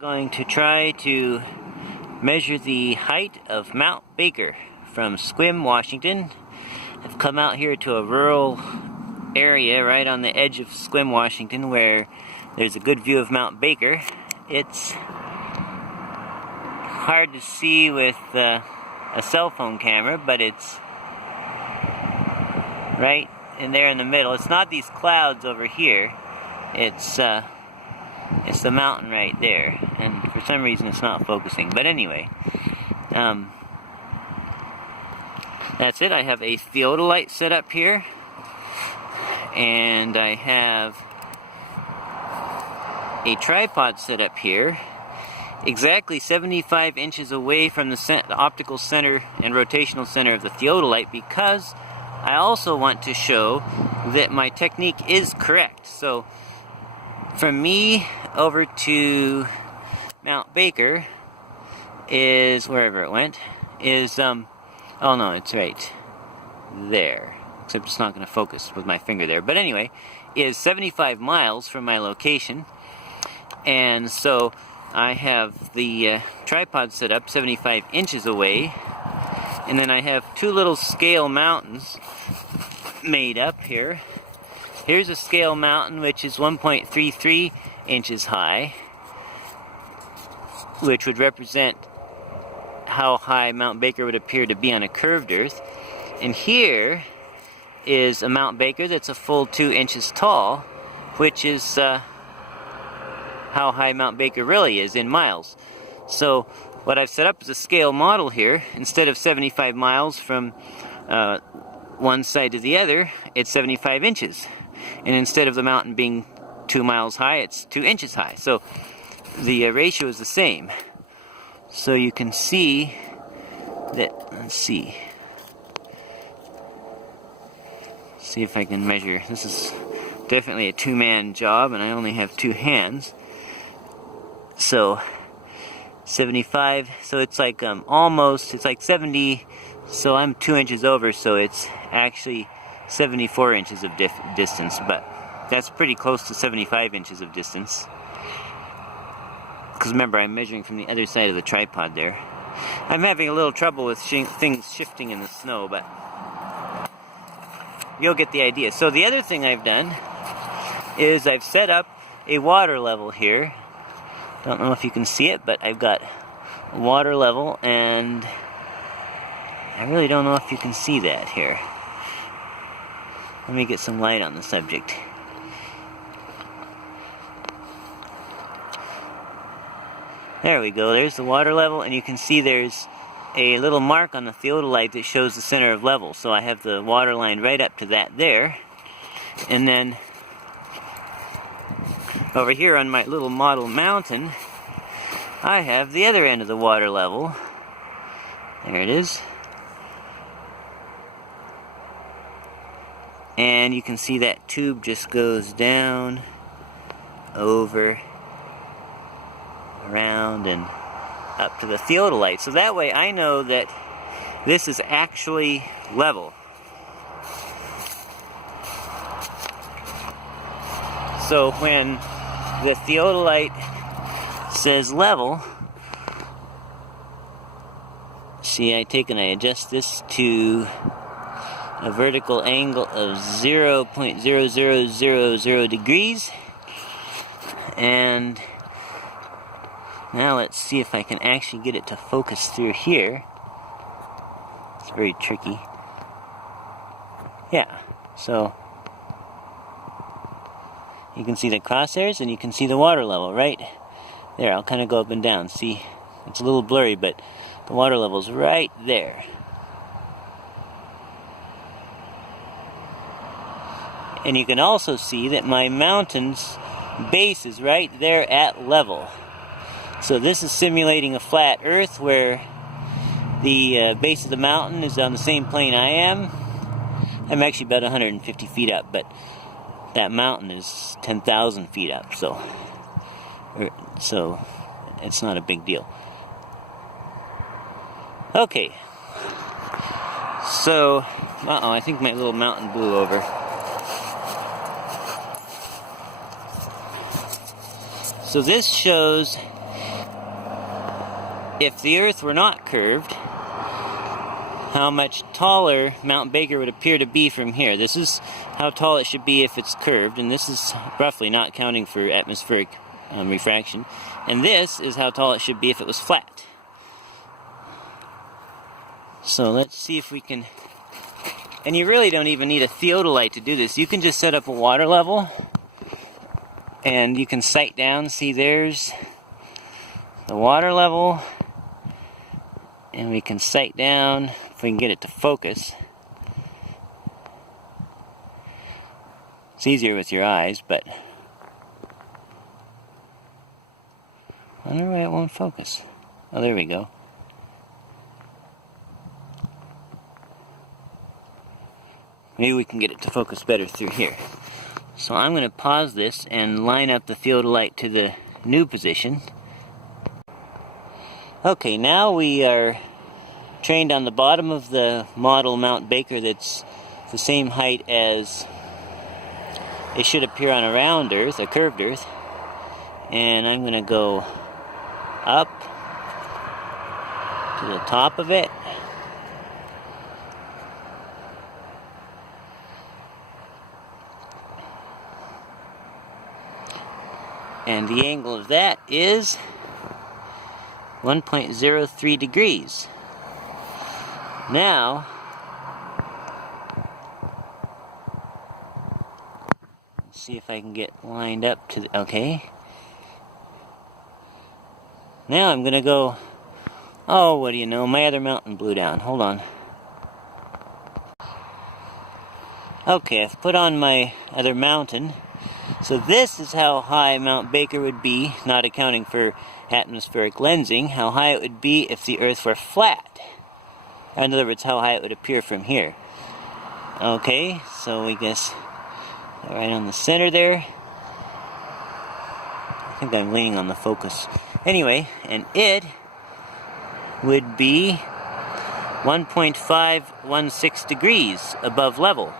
Going to try to measure the height of Mount Baker from Sequim, Washington. I've come out here to a rural area right on the edge of Sequim, Washington, where there's a good view of Mount Baker. It's hard to see with a cell phone camera, but it's right in there in the middle. It's not these clouds over here. It's the mountain right there, and for some reason it's not focusing. But anyway, that's it. I have a theodolite set up here, and I have a tripod set up here, exactly 75 inches away from the optical center and rotational center of the theodolite, because I also want to show that my technique is correct. So from me over to Mount Baker is, wherever it went, is, oh no, it's right there. Except it's not going to focus with my finger there. But anyway, is 75 miles from my location. And so I have the tripod set up 75 inches away. And then I have two little scale mountains made up here. Here's a scale mountain which is 1.33 inches high, which would represent how high Mount Baker would appear to be on a curved earth. And here is a Mount Baker that's a full 2 inches tall, which is how high Mount Baker really is in miles. So what I've set up is a scale model here. Instead of 75 miles from one side to the other, it's 75 inches. And instead of the mountain being 2 miles high, it's 2 inches high. So the ratio is the same. So you can see that, let's see if I can measure. This is definitely a two-man job, and I only have two hands. So 75, so it's like almost, it's like 70, so I'm 2 inches over, so it's actually 74 inches of distance, but that's pretty close to 75 inches of distance. Because remember, I'm measuring from the other side of the tripod there. I'm having a little trouble with things shifting in the snow, but you'll get the idea. So the other thing I've done is I've set up a water level here. Don't know if you can see it, but I've got a water level, and I really don't know if you can see that here. Let me get some light on the subject. There we go, there's the water level, and you can see there's a little mark on the theodolite that shows the center of level. So I have the water line right up to that there. And then over here on my little model mountain, I have the other end of the water level. There it is. And you can see that tube just goes down, over, around, and up to the theodolite. So that way I know that this is actually level. So when the theodolite says level, see, I take and I adjust this to a vertical angle of 0.0000 degrees, and now let's see if I can actually get it to focus through here. It's very tricky. Yeah, so you can see the crosshairs and you can see the water level right there. I'll kind of go up and down. See, it's a little blurry, but the water level's right there. And you can also see that my mountain's base is right there at level. So this is simulating a flat earth where the base of the mountain is on the same plane I am. I'm actually about 150 feet up, but that mountain is 10,000 feet up, so it's not a big deal. Okay, so, I think my little mountain blew over. So this shows if the Earth were not curved, how much taller Mount Baker would appear to be from here. This is how tall it should be if it's curved, and this is roughly not counting for atmospheric refraction. And this is how tall it should be if it was flat. So let's see if we can... And you really don't even need a theodolite to do this. You can just set up a water level, and you can sight down. See, there's the water level, and we can sight down if we can get it to focus. It's easier with your eyes, but I wonder why it won't focus. Oh, there we go. Maybe we can get it to focus better through here. So I'm going to pause this and line up the theodolite to the new position. Okay, now we are trained on the bottom of the model Mount Baker that's the same height as it should appear on a round Earth, a curved Earth. And I'm going to go up to the top of it. And the angle of that is 1.03 degrees. Now, let's see if I can get lined up to the, okay. Now I'm gonna go, oh, what do you know, my other mountain blew down. Hold on. Okay, I've put on my other mountain. So this is how high Mount Baker would be, not accounting for atmospheric lensing, how high it would be if the Earth were flat. In other words, how high it would appear from here. Okay, so we guess right on the center there. I think I'm leaning on the focus. Anyway, and it would be 1.516 degrees above level.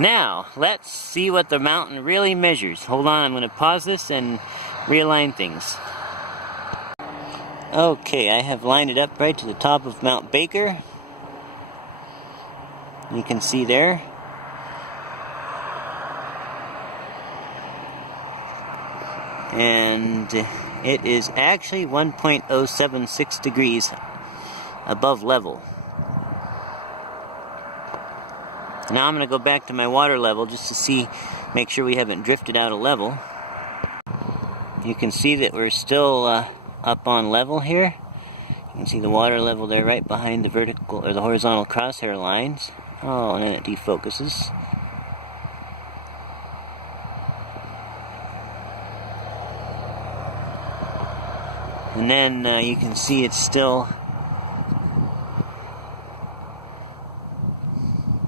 Now, let's see what the mountain really measures. Hold on, I'm going to pause this and realign things. Okay, I have lined it up right to the top of Mount Baker. You can see there. And it is actually 1.076 degrees above level. Now I'm going to go back to my water level just to see, make sure we haven't drifted out of level. You can see that we're still up on level here. You can see the water level there right behind the vertical or the horizontal crosshair lines. Oh, and then it defocuses. And then you can see it's still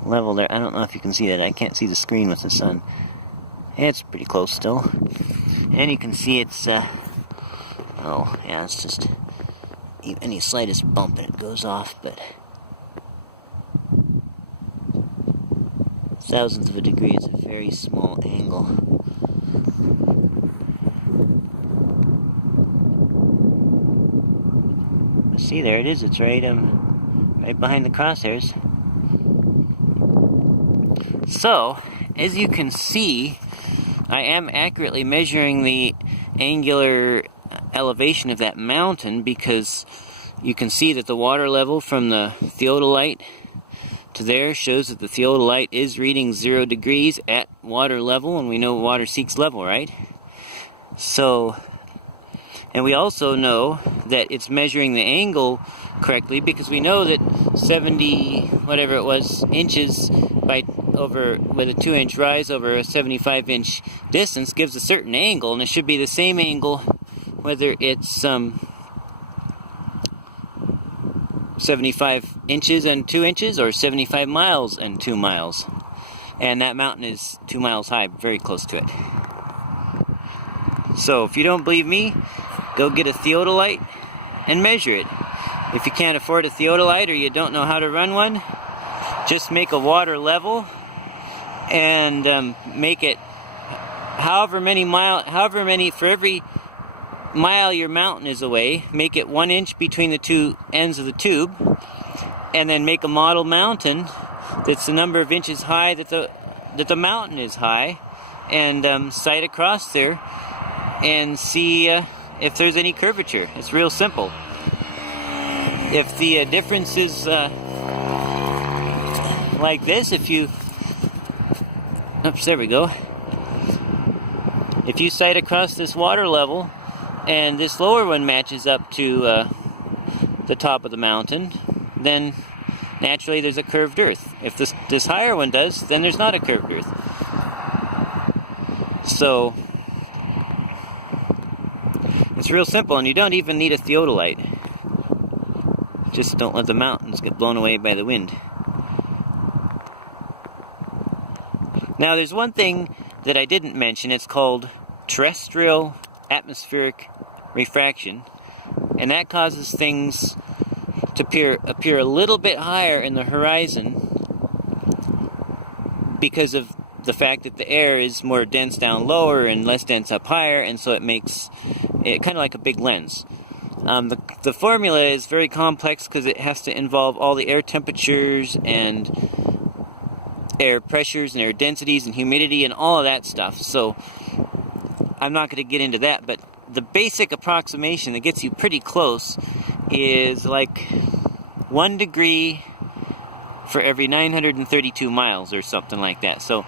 level there. I don't know if you can see that. I can't see the screen with the sun. It's pretty close still. And you can see it's, oh, yeah, it's just any slightest bump and it goes off, but thousandths of a degree is a very small angle. See, there it is. It's right, right behind the crosshairs. So, as you can see, I am accurately measuring the angular elevation of that mountain because you can see that the water level from the theodolite to there shows that the theodolite is reading 0 degrees at water level, and we know water seeks level, right? So, and we also know that it's measuring the angle correctly because we know that 70, whatever it was, inches by over with a 2-inch rise over a 75-inch distance gives a certain angle, and it should be the same angle whether it's 75 inches and 2 inches or 75 miles and 2 miles. And that mountain is 2 miles high, very close to it. So if you don't believe me, go get a theodolite and measure it. If you can't afford a theodolite or you don't know how to run one, just make a water level and make it however many for every mile your mountain is away, make it 1 inch between the two ends of the tube, and then make a model mountain that's the number of inches high that the mountain is high, and sight across there and see if there's any curvature. It's real simple. If the difference is like this, if you, oops, there we go. If you sight across this water level and this lower one matches up to the top of the mountain, then naturally there's a curved earth. If this higher one does, then there's not a curved earth. So it's real simple, and you don't even need a theodolite. Just don't let the mountains get blown away by the wind. Now there's one thing that I didn't mention. It's called terrestrial atmospheric refraction, and that causes things to appear a little bit higher in the horizon because of the fact that the air is more dense down lower and less dense up higher, and so it makes it kind of like a big lens. The formula is very complex because it has to involve all the air temperatures and air pressures and air densities and humidity and all of that stuff. So I'm not going to get into that, but the basic approximation that gets you pretty close is like 1 degree for every 932 miles or something like that. So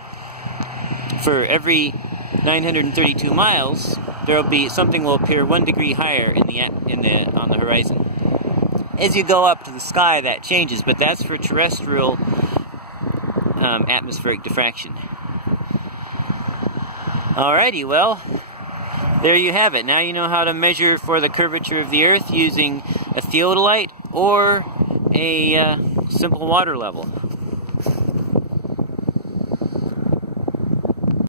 for every 932 miles, there'll be something will appear 1 degree higher on the horizon. As you go up to the sky, that changes, but that's for terrestrial atmospheric diffraction. Alrighty, well, there you have it. Now you know how to measure for the curvature of the Earth using a theodolite or a simple water level.